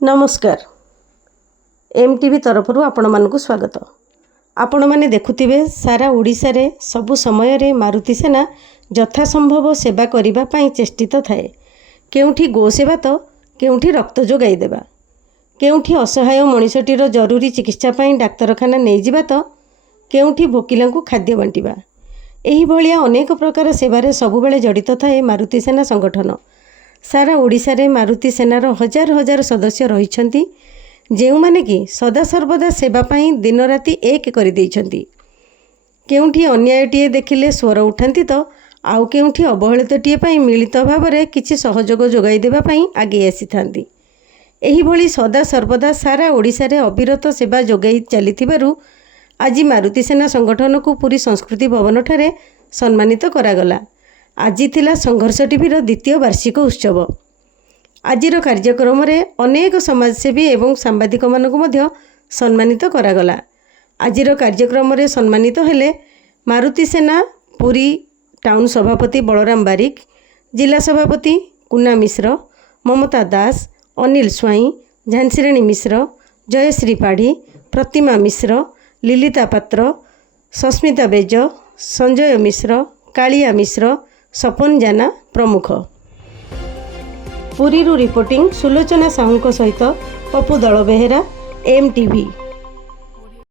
नमस्कार। एमटीवी तरफ आपण मानक स्वागत। आपण माने देखुथिबे सारा ओडिसा रे सबु समय रे मारुति सेना यथासंभव सेवा करिबा पई चेष्टित थाए। केउठी गो सेवा तो केउठी रक्त जोगाई देबा, केउठी असहाय मनिषटीर जरूरी चिकित्सा पई डाक्तरखाना नहीं जिबा तो केउठी भोकिलांकु खाद्य बांटिबा। एही भलिया अनेक प्रकार सेवारे सबुबेले जड़ित थाए मारुति सेना संगठन। सारा ओडिशा रे मारुति सेनार हजार हजार सदस्य रहिछंती, जेउ माने कि सदा सर्वदा सेवा पई दिन राति एक करि देइछंती। केउठी अन्यायटीए देखिले स्वर उठांती तो आउ केउठी अवहेलितटीए पई मिलित भावरे किछि सहयोग जोगाई देबा पई आगे आसीथांती। एही भली सदा सर्वदा सारा ओडिशा रे अविरत सेवा जोगाई चलिथिबारु आज मारुति सेना संगठन को पुरी संस्कृति भवन ठारे सम्मानित करागला। आज थिला संघर्ष टीवीर द्वितीय वार्षिक उत्सव। आजिर कार्यक्रम रे अनेक समाजसेवी एवं सांबादिक मानक मध्य सम्मानित करागला। आजिर कार्यक्रम रे सम्मानित हेले मारुति सेना पुरी टाउन सभापति बलराम बारिक, जिला सभापति कुना मिश्र, ममता दास, अनिल स्वाई, झांसीराणी मिश्र, जयश्री पाढ़ी, प्रतिमा मिश्र, लिलिता पात्र, सस्मिता बेज, संजय मिश्र, कालिया मिश्र, सपन जाना प्रमुख। पुरीरू रिपोर्टिंग सुलोचना साहू सहित पप्पू दल बेहेरा, एमटीवी।